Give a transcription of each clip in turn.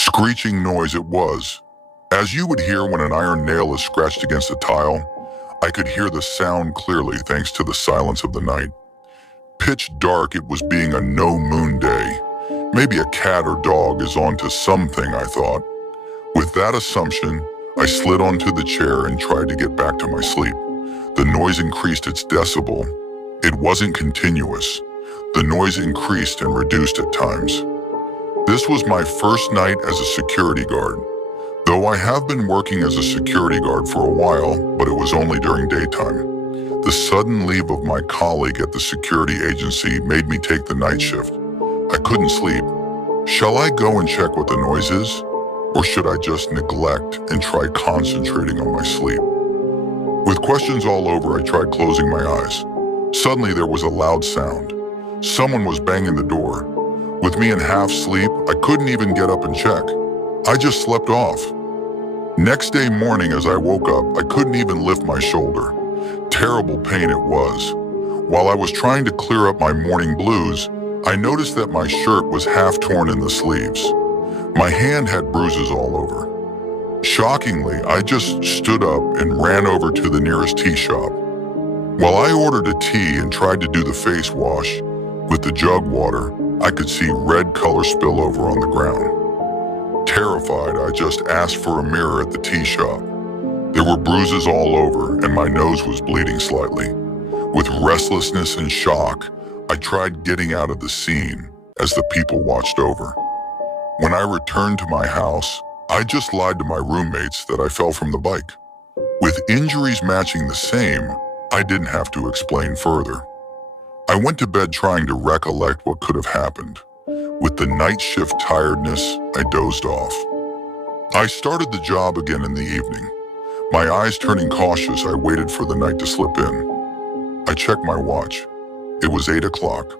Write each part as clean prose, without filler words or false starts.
Screeching noise it was. As you would hear when an iron nail is scratched against a tile, I could hear the sound clearly thanks to the silence of the night. Pitch dark it was being a no-moon day. Maybe a cat or dog is onto something, I thought. With that assumption, I slid onto the chair and tried to get back to my sleep. The noise increased its decibel. It wasn't continuous. The noise increased and reduced at times. This was my first night as a security guard. Though I have been working as a security guard for a while, but it was only during daytime. The sudden leave of my colleague at the security agency made me take the night shift. I couldn't sleep. Shall I go and check what the noise is? Or should I just neglect and try concentrating on my sleep? With questions all over, I tried closing my eyes. Suddenly there was a loud sound. Someone was banging the door. With me in half sleep, I couldn't even get up and check. I just slept off. Next day morning as I woke up, I couldn't even lift my shoulder. Terrible pain it was. While I was trying to clear up my morning blues, I noticed that my shirt was half torn in the sleeves. My hand had bruises all over. Shockingly, I just stood up and ran over to the nearest tea shop. While I ordered a tea and tried to do the face wash, with the jug water, I could see red color spill over on the ground. Terrified, I just asked for a mirror at the tea shop. There were bruises all over and my nose was bleeding slightly. With restlessness and shock, I tried getting out of the scene as the people watched over. When I returned to my house, I just lied to my roommates that I fell from the bike. With injuries matching the same, I didn't have to explain further. I went to bed trying to recollect what could have happened. With the night shift tiredness, I dozed off. I started the job again in the evening. My eyes turning cautious, I waited for the night to slip in. I checked my watch. It was 8 o'clock.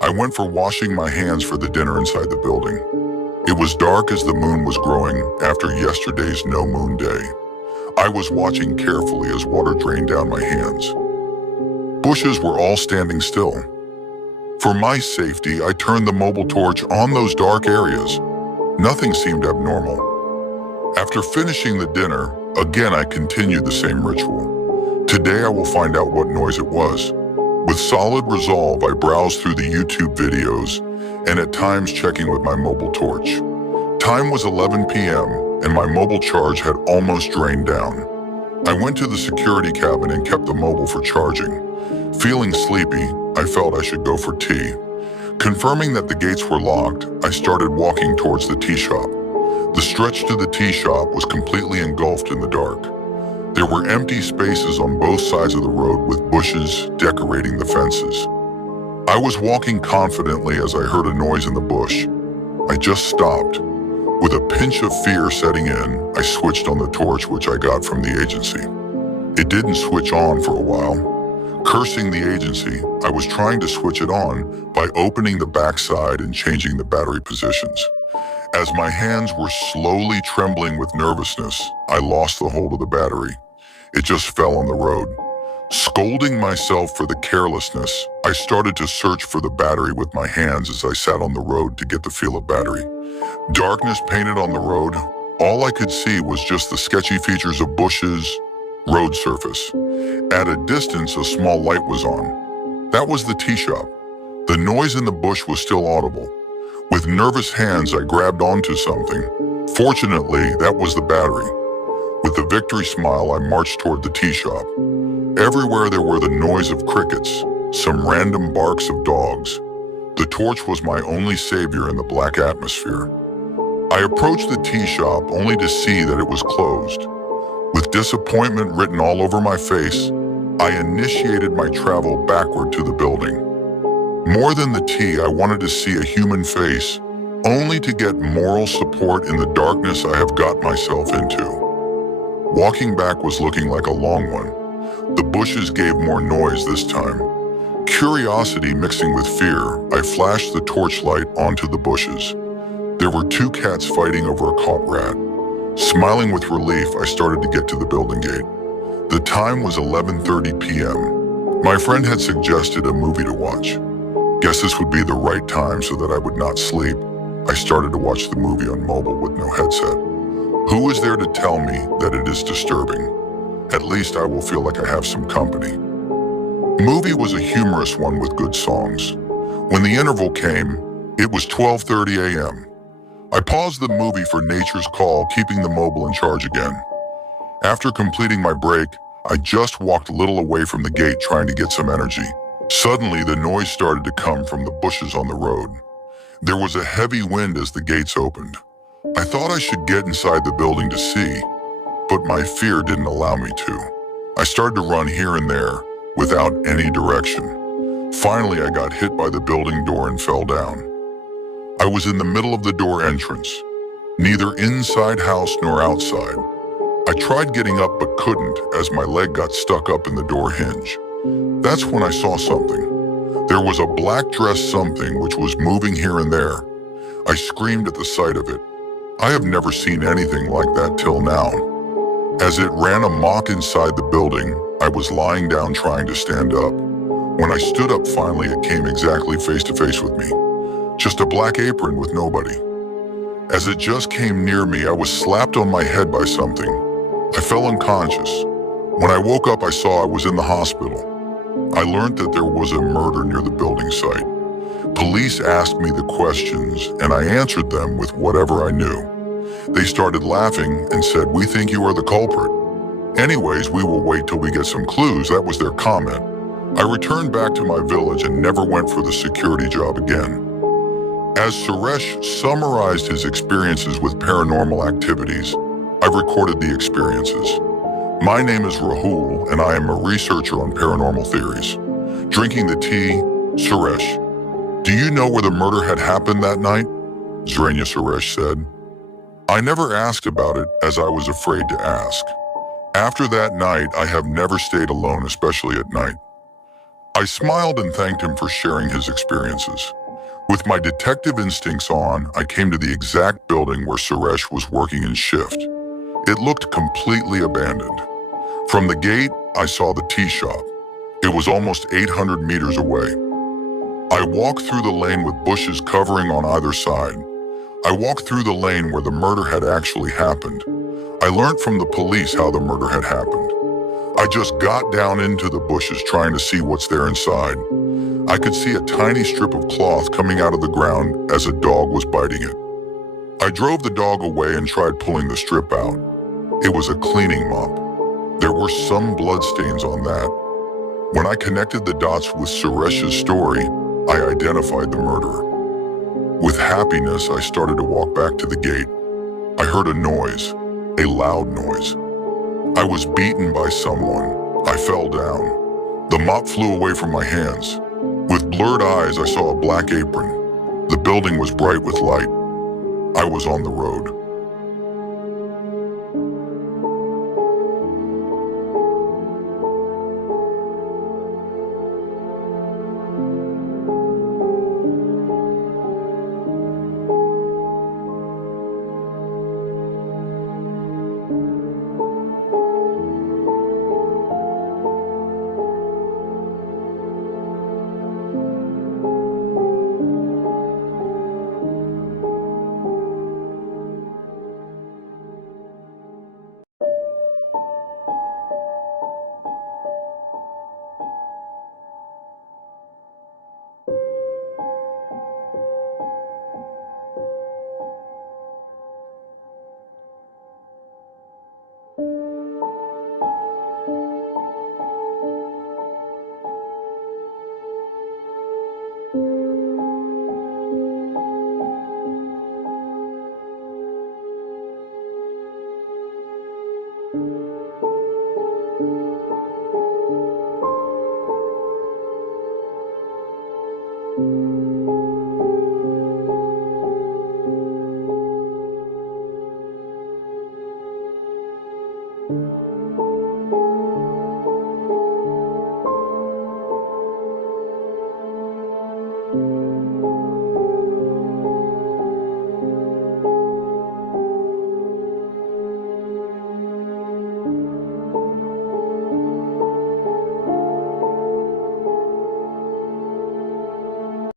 I went for washing my hands for the dinner inside the building. It was dark as the moon was growing after yesterday's no-moon day. I was watching carefully as water drained down my hands. Bushes were all standing still. For my safety, I turned the mobile torch on those dark areas. Nothing seemed abnormal. After finishing the dinner, again I continued the same ritual. Today I will find out what noise it was. With solid resolve, I browsed through the YouTube videos and at times checking with my mobile torch. Time was 11 p.m. and my mobile charge had almost drained down. I went to the security cabin and kept the mobile for charging. Feeling sleepy, I felt I should go for tea. Confirming that the gates were locked, I started walking towards the tea shop. The stretch to the tea shop was completely engulfed in the dark. There were empty spaces on both sides of the road with bushes decorating the fences. I was walking confidently as I heard a noise in the bush. I just stopped. With a pinch of fear setting in, I switched on the torch which I got from the agency. It didn't switch on for a while. Cursing the agency, I was trying to switch it on by opening the backside and changing the battery positions. As my hands were slowly trembling with nervousness, I lost the hold of the battery. It just fell on the road. Scolding myself for the carelessness, I started to search for the battery with my hands as I sat on the road to get the feel of battery. Darkness painted on the road. All I could see was just the sketchy features of bushes, road surface. At a distance, a small light was on. That was the tea shop. The noise in the bush was still audible. With nervous hands, I grabbed onto something. Fortunately, that was the battery. With a victory smile, I marched toward the tea shop. Everywhere there were the noise of crickets, some random barks of dogs. The torch was my only savior in the black atmosphere. I approached the tea shop only to see that it was closed. With disappointment written all over my face, I initiated my travel backward to the building. More than the tea, I wanted to see a human face, only to get moral support in the darkness I have got myself into. Walking back was looking like a long one. The bushes gave more noise this time. Curiosity mixing with fear, I flashed the torchlight onto the bushes. There were 2 cats fighting over a caught rat. Smiling with relief, I started to get to the building gate. The time was 11:30 p.m. My friend had suggested a movie to watch. Guess this would be the right time so that I would not sleep. I started to watch the movie on mobile with no headset. Who is there to tell me that it is disturbing? At least I will feel like I have some company. Movie was a humorous one with good songs. When the interval came, it was 12:30 a.m. I paused the movie for nature's call, keeping the mobile in charge again. After completing my break, I just walked a little away from the gate trying to get some energy. Suddenly, the noise started to come from the bushes on the road. There was a heavy wind as the gates opened. I thought I should get inside the building to see, but my fear didn't allow me to. I started to run here and there without any direction. Finally, I got hit by the building door and fell down. I was in the middle of the door entrance, neither inside house nor outside. I tried getting up but couldn't as my leg got stuck up in the door hinge. That's when I saw something. There was a black dress something which was moving here and there. I screamed at the sight of it. I have never seen anything like that till now. As it ran amok inside the building, I was lying down trying to stand up. When I stood up finally, it came exactly face to face with me. Just a black apron with nobody. As it just came near me, I was slapped on my head by something. I fell unconscious. When I woke up, I saw I was in the hospital. I learned that there was a murder near the building site. Police asked me the questions, and I answered them with whatever I knew. They started laughing and said, "We think you are the culprit. Anyways, we will wait till we get some clues." That was their comment. I returned back to my village and never went for the security job again. As Suresh summarized his experiences with paranormal activities, I've recorded the experiences. My name is Rahul, and I am a researcher on paranormal theories. Drinking the tea, Suresh. Do you know where the murder had happened that night? Zrenya, Suresh said. I never asked about it as I was afraid to ask. After that night, I have never stayed alone, especially at night. I smiled and thanked him for sharing his experiences. With my detective instincts on, I came to the exact building where Suresh was working in shift. It looked completely abandoned. From the gate, I saw the tea shop. It was almost 800 meters away. I walked through the lane with bushes covering on either side. I walked through the lane where the murder had actually happened. I learned from the police how the murder had happened. I just got down into the bushes trying to see what's there inside. I could see a tiny strip of cloth coming out of the ground as a dog was biting it. I drove the dog away and tried pulling the strip out. It was a cleaning mop. There were some bloodstains on that. When I connected the dots with Suresh's story, I identified the murderer. With happiness, I started to walk back to the gate. I heard a noise, a loud noise. I was beaten by someone. I fell down. The mop flew away from my hands. With blurred eyes, I saw a black apron. The building was bright with light. I was on the road.